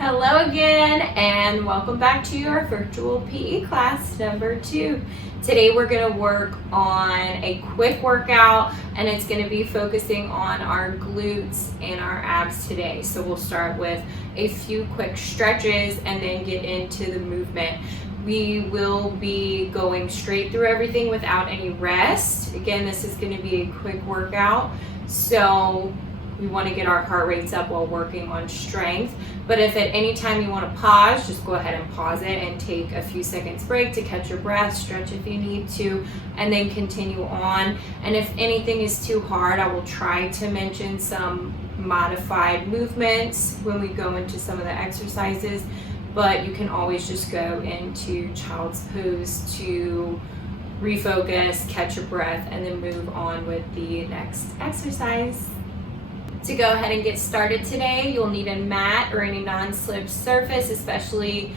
Hello again, and welcome back to your virtual PE class number 2. Today we're going to work on a quick workout, and it's going to be focusing on our glutes and our abs today. So we'll start with a few quick stretches and then get into the movement. We will be going straight through everything without any rest. Again, this is going to be a quick workout, so we want to get our heart rates up while working on strength. But if at any time you want to pause, just go ahead and pause it and take a few seconds break to catch your breath, stretch if you need to, and then continue on. And if anything is too hard, I will try to mention some modified movements when we go into some of the exercises, but you can always just go into child's pose to refocus, catch your breath, and then move on with the next exercise. To go ahead and get started today, you'll need a mat or any non-slip surface, especially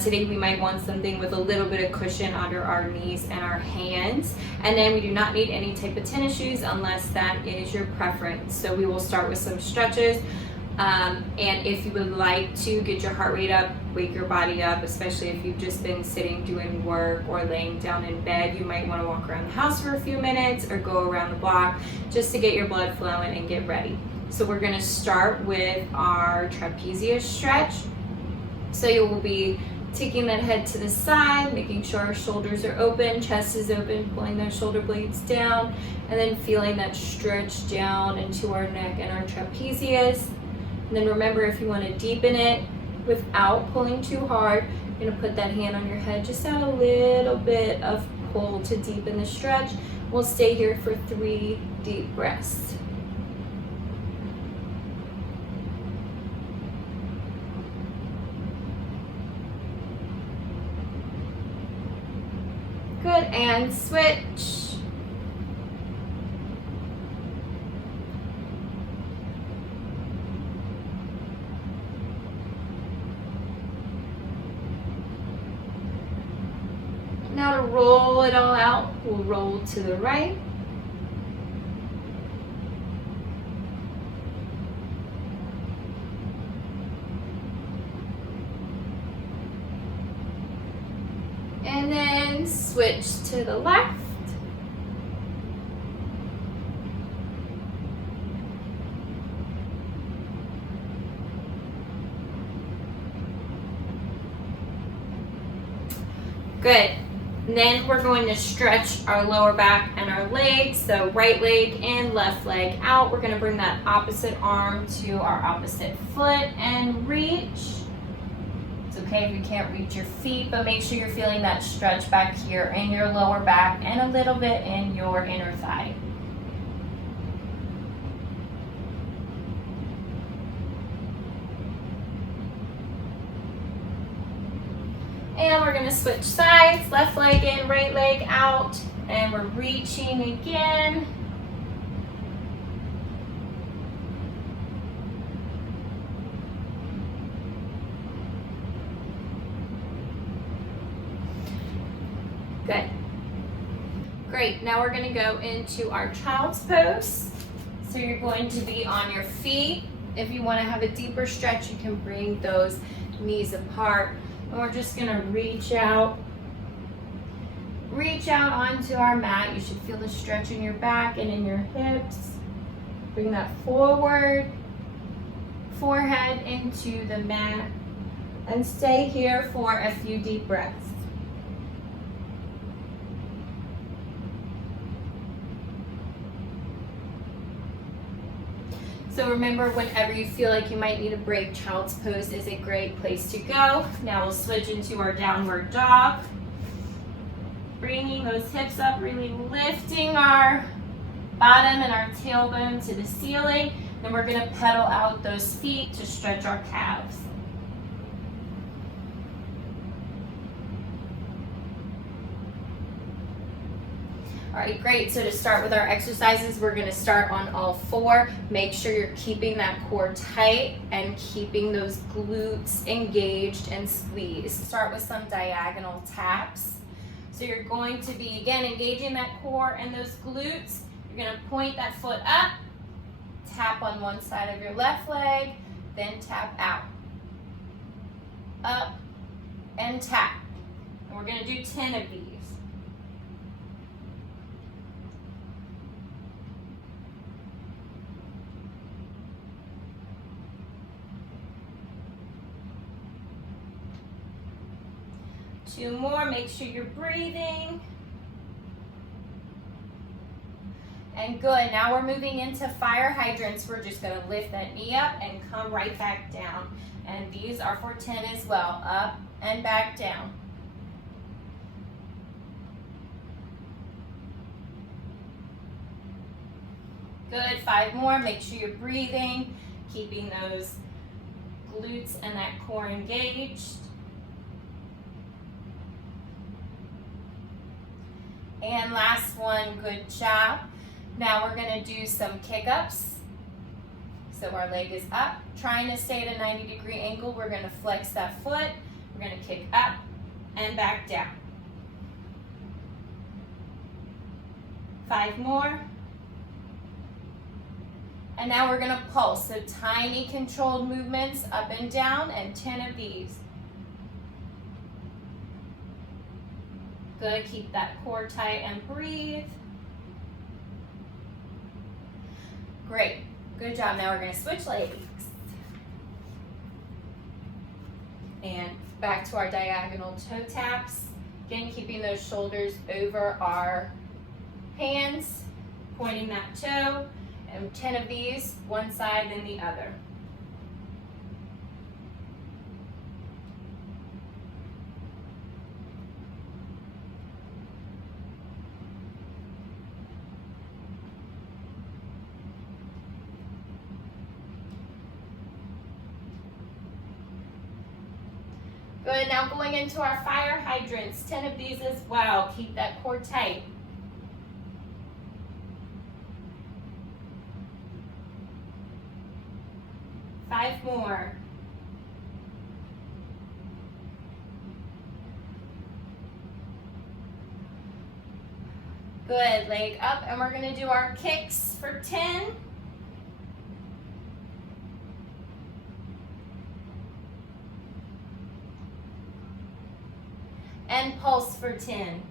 today we might want something with a little bit of cushion under our knees and our hands. And then we do not need any type of tennis shoes unless that is your preference. So we will start with some stretches. And if you would like to get your heart rate up, wake your body up, especially if you've just been sitting doing work or laying down in bed, you might want to walk around the house for a few minutes or go around the block just to get your blood flowing and get ready. So we're going to start with our trapezius stretch. So you will be taking that head to the side, making sure our shoulders are open, chest is open, pulling those shoulder blades down, and then feeling that stretch down into our neck and our trapezius. And then remember, if you want to deepen it without pulling too hard, you're going to put that hand on your head, just add a little bit of pull to deepen the stretch. We'll stay here for 3 deep breaths. Good, and switch. Now to roll it all out, we'll roll to the right. And then switch to the left. Good. And then we're going to stretch our lower back and our legs. So right leg and left leg out. We're going to bring that opposite arm to our opposite foot and reach. It's okay if you can't reach your feet, but make sure you're feeling that stretch back here in your lower back and a little bit in your inner thigh. And we're going to switch sides, left leg in, right leg out, and we're reaching again. Good. Great. Now we're going to go into our child's pose. So you're going to be on your feet. If you want to have a deeper stretch, you can bring those knees apart. And we're just going to reach out onto our mat. You should feel the stretch in your back and in your hips. Bring that forward, forehead into the mat, and stay here for a few deep breaths. So remember, whenever you feel like you might need a break, child's pose is a great place to go. Now we'll switch into our downward dog. Bringing those hips up, really lifting our bottom and our tailbone to the ceiling. Then we're going to pedal out those feet to stretch our calves. All right, great. So to start with our exercises, we're going to start on all 4. Make sure you're keeping that core tight and keeping those glutes engaged and squeezed. Start with some diagonal taps. So you're going to be, again, engaging that core and those glutes. You're going to point that foot up, tap on one side of your left leg, then tap out. and tap. And we're gonna do 10 of these. Two more, make sure you're breathing. And good, now we're moving into fire hydrants. We're just gonna lift that knee up and come right back down. And these are for 10 as well, up and back down. Good, 5 more, make sure you're breathing, keeping those glutes and that core engaged. And last one, good job. Now we're gonna do some kick-ups. So our leg is up, trying to stay at a 90-degree angle. We're gonna flex that foot. We're gonna kick up and back down. 5 more. And now we're gonna pulse. So tiny controlled movements up and down, and 10 of these. Good, keep that core tight and breathe. Great, good job. Now we're gonna switch legs. And back to our diagonal toe taps. Again, keeping those shoulders over our hands, pointing that toe, and 10 of these, one side then the other. Good, now going into our fire hydrants, 10 of these as well. Keep that core tight. Five more. Good, leg up, and we're gonna do our kicks for 10. And pulse for 10.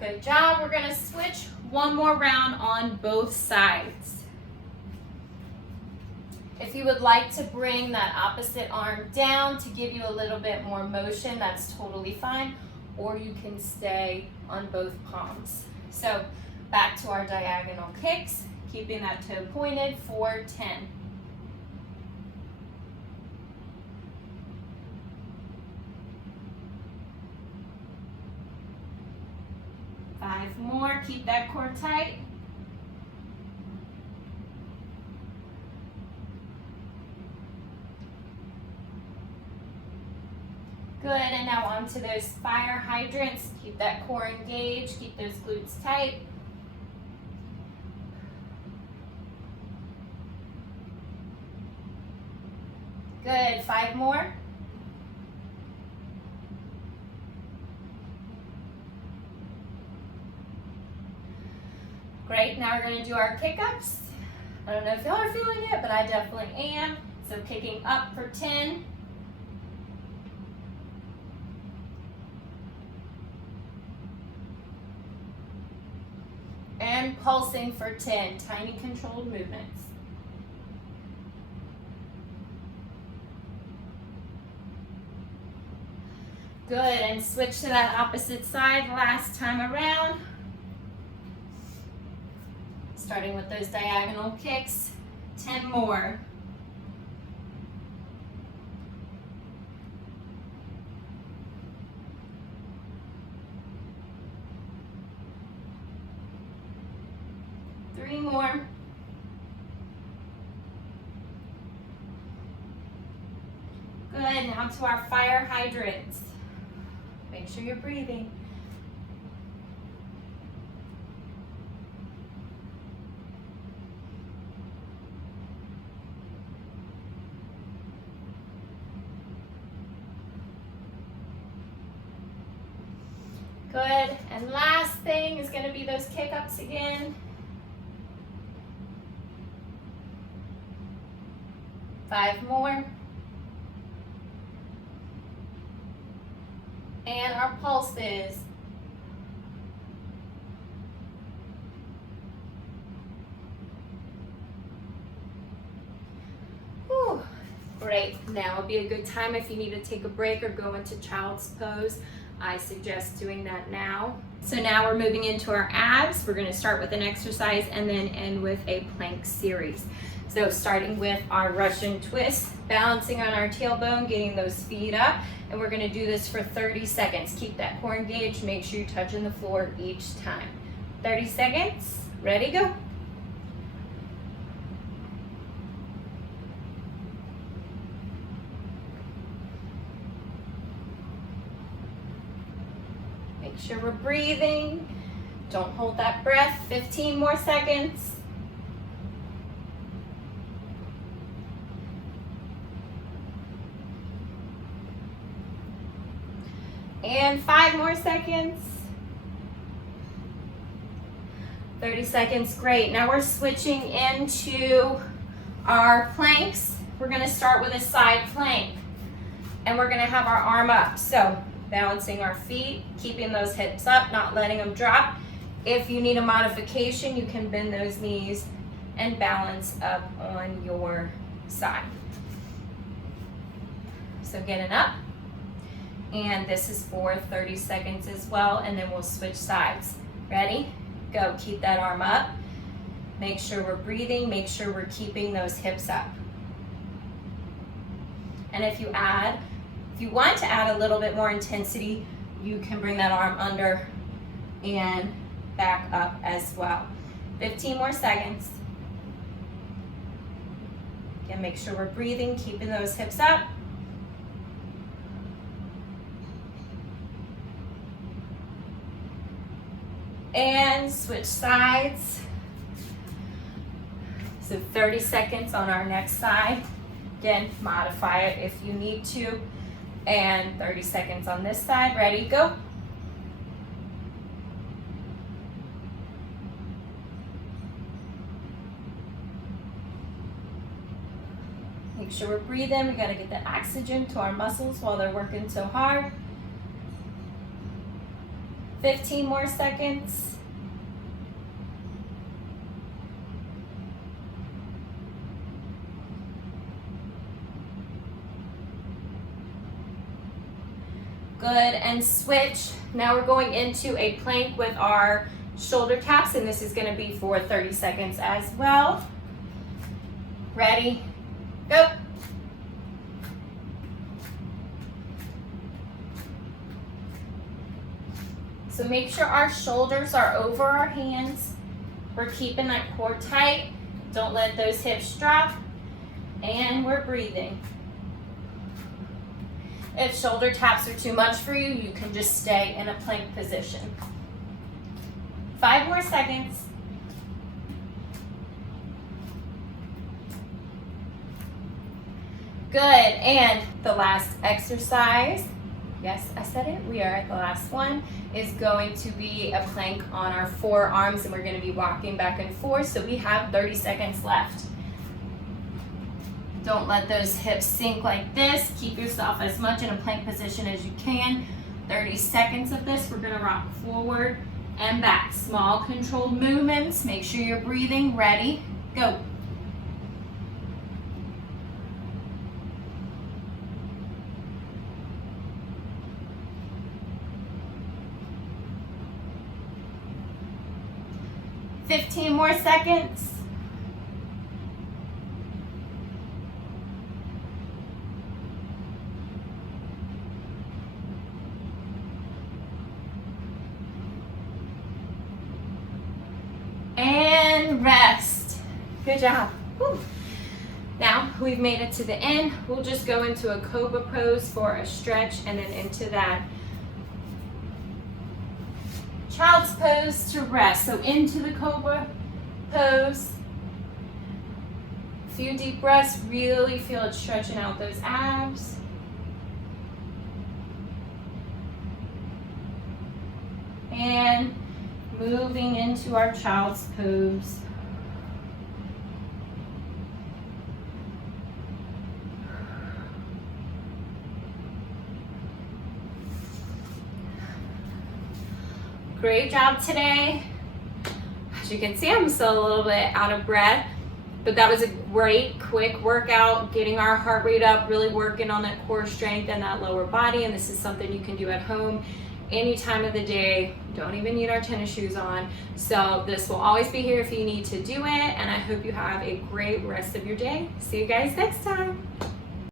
Good job. We're going to switch one more round on both sides. If you would like to bring that opposite arm down to give you a little bit more motion, that's totally fine. Or you can stay on both palms. So back to our diagonal kicks, keeping that toe pointed for 10. 5 more, keep that core tight. Good, and now onto those fire hydrants. Keep that core engaged, keep those glutes tight. Good, 5 more. Great, now we're going to do our kick-ups. I don't know if y'all are feeling it, but I definitely am. So kicking up for 10. And pulsing for 10, tiny controlled movements. Good, and switch to that opposite side last time around. Starting with those diagonal kicks, 10 more. Three more. Good, now to our fire hydrants. Make sure you're breathing. Good, and last thing is gonna be those kick-ups again. 5 more. And our pulses. Whew. Great. Now would be a good time if you need to take a break or go into child's pose. I suggest doing that now. So now we're moving into our abs. We're going to start with an exercise and then end with a plank series. So starting with our Russian twist, balancing on our tailbone, getting those feet up, and we're going to do this for 30 seconds. Keep that core engaged. Make sure you're touching the floor each time. 30 seconds. Ready, go. Make sure we're breathing. Don't hold that breath. 15 more seconds. And 5 more seconds. 30 seconds, great. Now we're switching into our planks. We're gonna start with a side plank. And we're gonna have our arm up. So balancing our feet, keeping those hips up, not letting them drop. If you need a modification, you can bend those knees and balance up on your side. So getting up. And this is for 30 seconds as well, and then we'll switch sides. Ready? Go. Keep that arm up. Make sure we're breathing. Make sure we're keeping those hips up. And if you want to add a little bit more intensity, you can bring that arm under and back up as well. 15 more seconds. Again, make sure we're breathing, keeping those hips up. And switch sides. So 30 seconds on our next side. Again, modify it if you need to. And 30 seconds on this side. Ready, go. Make sure we're breathing. We gotta get the oxygen to our muscles while they're working so hard. 15 more seconds. Good, and switch. Now we're going into a plank with our shoulder taps, and this is going to be for 30 seconds as well. Ready, go. So make sure our shoulders are over our hands. We're keeping that core tight. Don't let those hips drop. And we're breathing. If shoulder taps are too much for you, you can just stay in a plank position. 5 more seconds. Good, and the last exercise, yes, I said it, we are at the last one, is going to be a plank on our forearms, and we're going to be walking back and forth, so we have 30 seconds left. Don't let those hips sink like this. Keep yourself as much in a plank position as you can. 30 seconds of this. We're going to rock forward and back. Small controlled movements. Make sure you're breathing. Ready, go. $15 more seconds. And rest. Good job. Whew. Now we've made it to the end. We'll just go into a cobra pose for a stretch and then into that child's pose to rest. So into the cobra pose. A few deep breaths. Really feel it stretching out those abs. And moving into our child's pose. Great job today. As you can see, I'm still a little bit out of breath, but that was a great quick workout, getting our heart rate up, really working on that core strength and that lower body. And this is something you can do at home any time of the day. Don't even need our tennis shoes on. So this will always be here if you need to do it. And I hope you have a great rest of your day. See you guys next time.